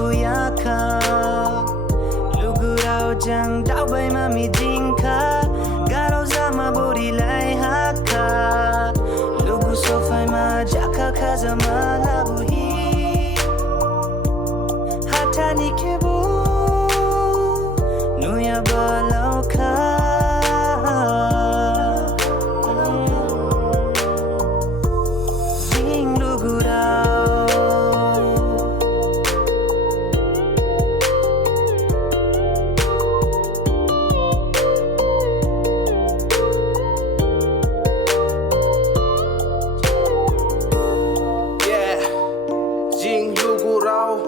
Sofuyaka Lugurao jang dao bai mami jingka Garo zama bori lai haka Lugu sofai ma jaka kazama labuhi Hatani kebu Nuya balauka Jing Lugurao Jing Lugurao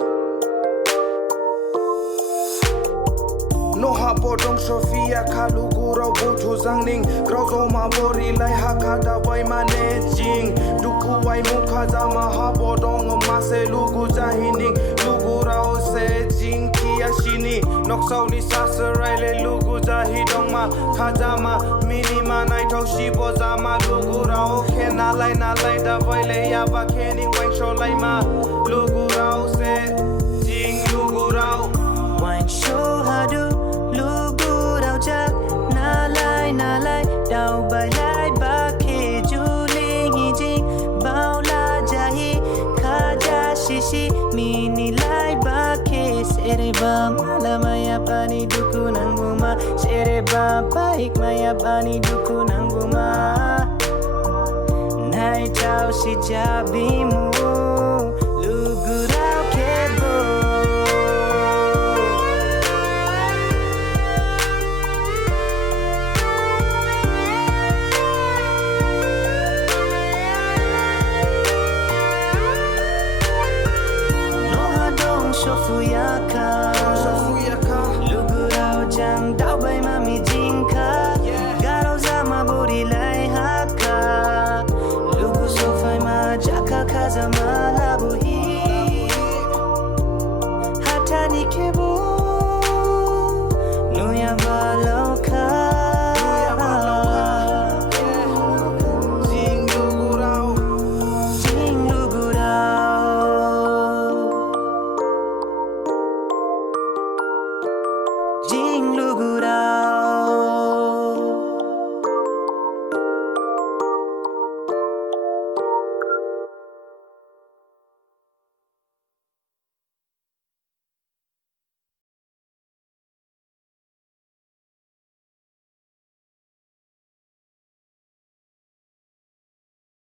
Noha bodong Sofia ka Lugurao butu zangning Grauzo ma bori lai hakada wai managing Duku wai muka zama ha bodong mase lugu zahining Lugurao se jing kia shini Noksau ni sasarai le lugu zahidong ma Kazama minima nai tau shibo zama Lugurao ke nalai da vai le yaba kening wang sho lai ma Lugurao se jing Lugurao Wine show hadu Lugurao jak Nalai Dao bai lai ba ke juling jing Bao la jahi Kaja shishi Mini lai ba ke Sereba malamaya pani duku nangguma Sereba baik maya pani duku nangguma Nai tau si jabimu Lugurao kebo Sofuyaka Lugurao jang dao bai mami jingka Garo zama bori lai haka Lugu sofai ma jaka kazama labuhi Hatani kebu Nuya balauka Jing Lugurao Jing Lugurao Jing Lugurao